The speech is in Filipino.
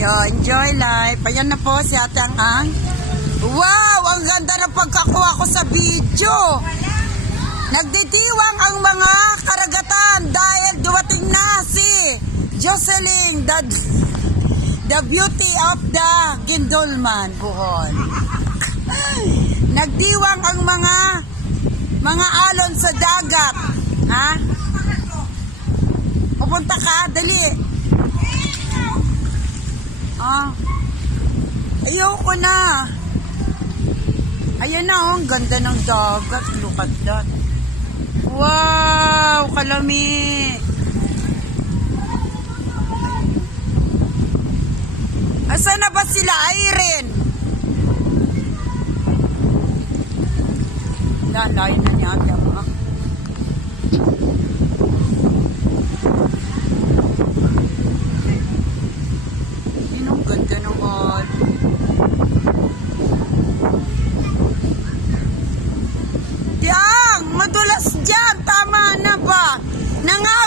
Yo, enjoy life. Ayan na po si Ate Ang. Wow! Ang ganda ng pagkakuha ko sa video. Nagditiwang ang mga karagatan dahil dumating na si Jocelyn, the beauty of the Gindulman, Bohol. Nagdiwang ang mga alon sa dagat. Ha? Pupunta ka, dali. Ayoko na. Ayan na, oh, ang ganda ng dagat. Look at that. Wow, kalami. Asa na ba sila, Irene? Layo na niya, ha? Ang ganda ng all. Yang, madulas dyan. Tama na ba? Nanga